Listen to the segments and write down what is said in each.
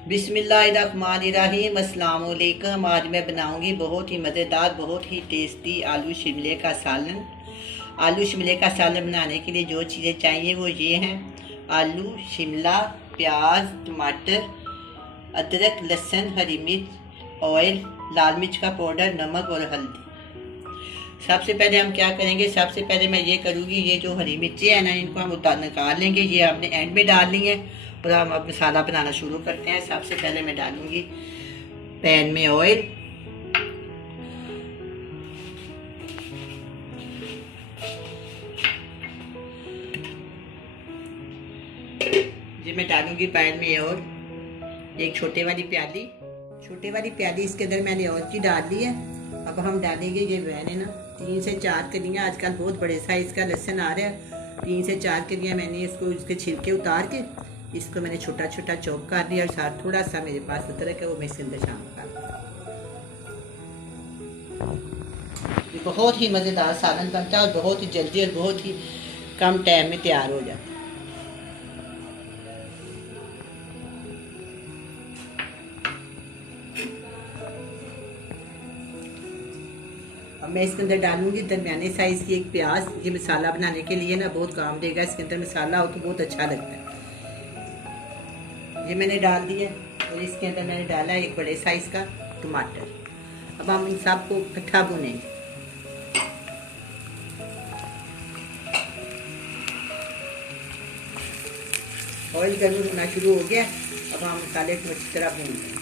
बिस्मिल्लाहिर्रहमानिर्रहीम। अस्सलाम वालेकुम। आज मैं बनाऊंगी बहुत ही मज़ेदार, बहुत ही टेस्टी आलू शिमले का सालन। आलू शिमले का सालन बनाने के लिए जो चीज़ें चाहिए वो ये हैं: आलू, शिमला, प्याज, टमाटर, अदरक, लहसुन, हरी मिर्च, ऑयल, लाल मिर्च का पाउडर, नमक और हल्दी। सबसे पहले हम क्या करेंगे, सबसे पहले मैं ये करूँगी, ये जो हरी मिर्ची है ना, इनको हम उतार निकाल लेंगे। ये हमने एंड में डालनी है और हम अब मसाला बनाना शुरू करते हैं। सबसे पहले मैं डालूँगी पैन में ऑयल। ये मैं डालूँगी पैन में और एक छोटे वाली प्याली इसके अंदर मैंने और की डाल दी है। अब हम डालेंगे, ये मैंने ना 3 से 4 कलियाँ, आजकल बहुत बड़े साइज़ का लहसुन आ रहा है, 3 से 4 कलियाँ मैंने इसको, इसके छिलके उतार के इसको मैंने छोटा छोटा चॉप कर दिया और साथ थोड़ा सा मेरे पास अदरक है, वो मैं इसके अंदर शामिल कर दिया। ये बहुत ही मज़ेदार सालन बनता है और बहुत ही जल्दी और बहुत ही कम टाइम में तैयार हो जाता है। अब मैं इसके अंदर डालूंगी दरमियाने साइज़ की एक प्याज। ये मसाला बनाने के लिए ना बहुत काम देगा, इसके अंदर मसाला हो तो बहुत अच्छा लगता है। ये मैंने डाल दिया और इसके अंदर मैंने डाला एक बड़े साइज़ का टमाटर। अब हम इन सब को इकट्ठा भूनेंगे। ऑयल गर्म होना शुरू हो गया। अब हम मसाले को अच्छी तरह भून लेंगे।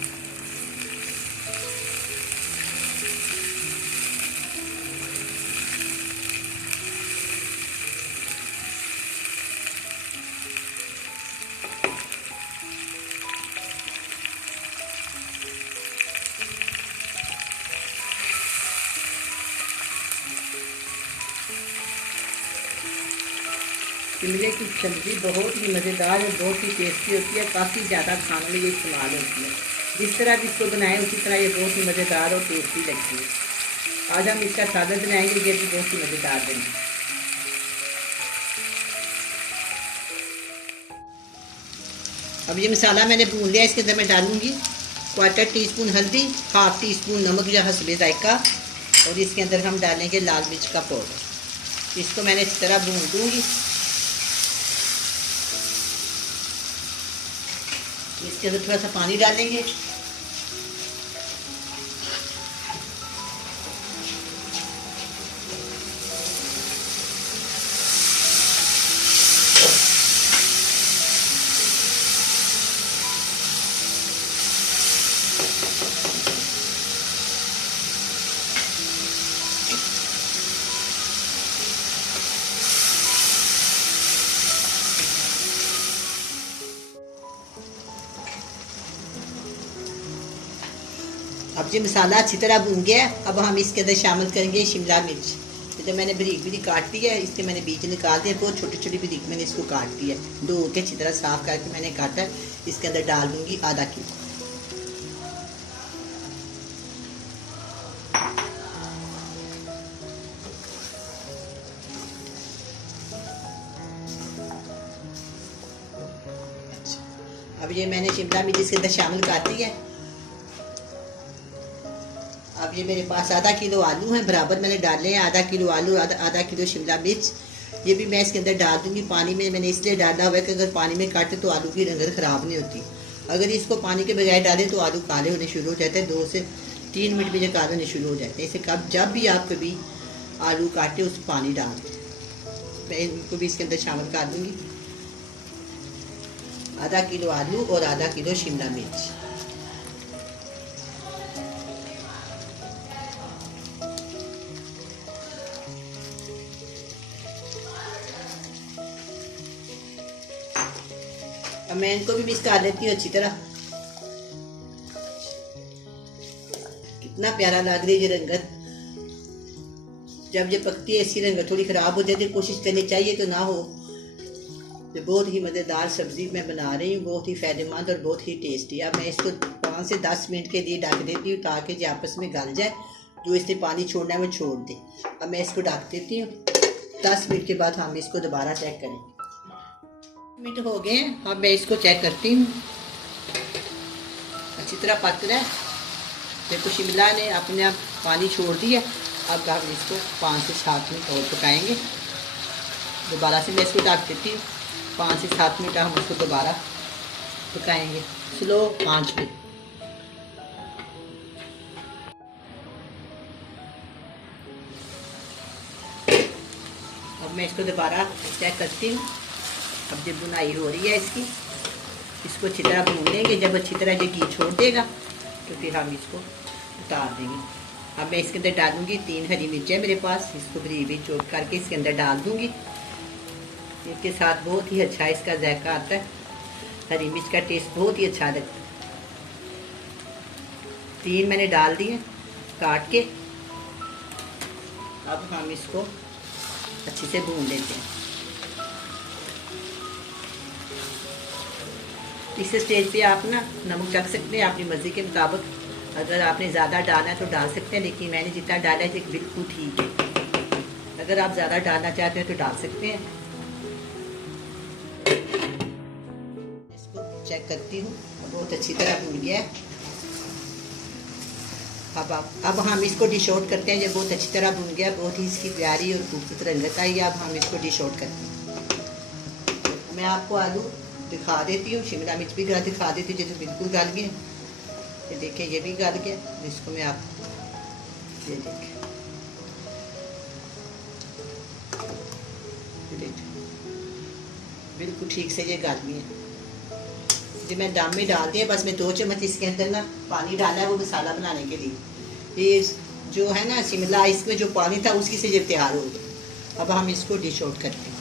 शिमले की सब्ज़ी बहुत ही मज़ेदार और बहुत ही टेस्टी होती है। काफ़ी ज़्यादा खाने में ये इस्तेमाल होती है। जिस तरह भी इसको बनाएं उसी तरह ये बहुत ही मज़ेदार और टेस्टी लगती है। आज हम इसका सालन बनाएंगे, ये भी बहुत ही मज़ेदार बनेगी। अब ये मसाला मैंने भून लिया, इसके अंदर मैं डालूँगी 1/4 टीस्पून हल्दी, 1/2 टीस्पून नमक या हस्बे जायका, और इसके अंदर हम डालेंगे लाल मिर्च का पाउडर। इसको मैंने इस तरह भून दूँगी। इसके अंदर थोड़ा सा पानी डालेंगे। अब ये मसाला अच्छी तरह भून गया है। अब हम इसके अंदर शामिल करेंगे शिमला मिर्च। तो मैंने बारीक बारीक काट दी है, इसके मैंने बीज निकाल दिए, बहुत छोटी छोटी बारीक मैंने इसको काट दिया है। धो के अच्छी तरह साफ करके मैंने काटा है। इसके अंदर डाल दूंगी आधा किलो। अब ये मैंने शिमला मिर्च इसके अंदर शामिल कर दी है। अब ये मेरे पास आधा किलो आलू हैं, बराबर मैंने डाले हैं। आधा किलो आलू, आधा किलो शिमला मिर्च, ये भी मैं इसके अंदर डाल दूंगी। पानी में मैंने इसलिए डाला हुआ है कि अगर पानी में काटे तो आलू की रंगत ख़राब नहीं होती। अगर इसको पानी के बजाय डालें तो आलू काले होने शुरू हो जाते हैं। 2 से 3 मिनट में ये काले होने शुरू हो जाते हैं। इसे जब भी आप कभी आलू काटे उस पानी डाल दें। मैं इनको भी इसके अंदर शामिल कर दूँगी। आधा किलो आलू और आधा किलो शिमला मिर्च। अब मैं इनको भी मिक्स कर लेती हूँ अच्छी तरह। कितना प्यारा लग रही है ये रंगत। जब ये पकती है इसकी रंगत थोड़ी ख़राब हो जाती है, कोशिश करनी चाहिए तो ना हो। ये बहुत ही मज़ेदार सब्ज़ी मैं बना रही हूँ, बहुत ही फ़ायदेमंद और बहुत ही टेस्टी। अब मैं इसको 5 से 10 मिनट के लिए ढक देती हूँ ताकि ये आपस में गल जाए। जो इससे पानी छोड़ना है वो छोड़ दे। अब मैं इसको ढक देती हूँ। 10 मिनट के बाद हम इसको दोबारा चेक करेंगे। मिनट हो गए हैं, अब मैं इसको चेक करती हूँ। अच्छी तरह पक रहा है। देखो शिमला ने अपने आप पानी छोड़ दिया। अब हम इसको 5 से 7 मिनट और पकाएंगे। दोबारा से मैं इसको ढक देती हूँ। 5 से 7 मिनट हम उसको दोबारा पकाएंगे, स्लो आंच पे। अब मैं इसको दोबारा चेक करती हूँ। अब जब बुनाई हो रही है इसको अच्छी तरह भून लेंगे। जब अच्छी तरह ये घी छोड़ देगा तो फिर हम इसको उतार देंगे। अब मैं इसके अंदर डालूंगी 3 हरी मिर्चें मेरे पास, इसको बारीक चॉप करके इसके अंदर डाल दूंगी। इसके साथ बहुत ही अच्छा इसका जायका आता है। हरी मिर्च का टेस्ट बहुत ही अच्छा लगता है। 3 मैंने डाल दिए काट के। अब हम इसको अच्छे से भून लेते हैं। इस स्टेज पे आप ना नमक चख सकते हैं अपनी मर्ज़ी के मुताबिक। अगर आपने ज़्यादा डालना है तो डाल सकते हैं, लेकिन मैंने जितना डाला है तो बिल्कुल ठीक है। अगर आप ज़्यादा डालना चाहते हैं तो डाल सकते हैं। इसको चेक करती हूँ, बहुत अच्छी तरह भून गया है। अब हम इसको डिश आउट करते हैं। जब बहुत अच्छी तरह भून गया, बहुत ही इसकी प्यारी और खूबसूरत रंगत आई। अब हम इसको डिश आउट करते हैं। मैं आपको आलू दिखा देती हूँ, शिमला मिर्च भी दिखा देती हूँ जो बिल्कुल गल गए। ये देखिए ये भी गल गया। इसको मैं आप ये देखिए बिल्कुल ठीक से ये गल गई है। जी मैं दम में डाल दिया। बस मैं 2 चम्मच इसके अंदर ना पानी डाला है, वो मसाला बनाने के लिए। ये जो है ना शिमला, इसमें जो पानी था उसकी से ये तैयार हो गया। अब हम इसको डिश आउट करते हैं।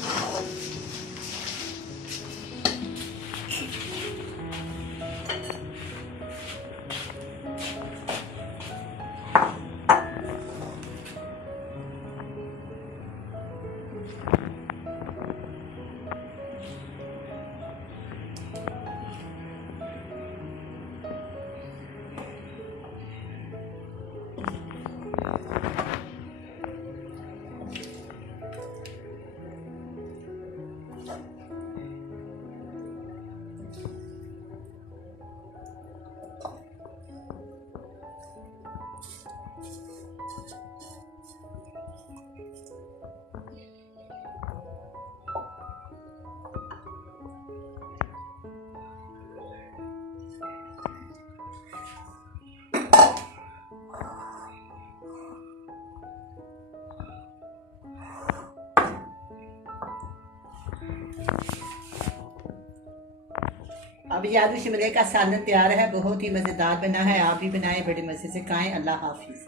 अब ये आलू शिमले का सालन तैयार है। बहुत ही मज़ेदार बना है। आप भी बनाएं, बड़े मज़े से खाएं। अल्लाह हाफिज़।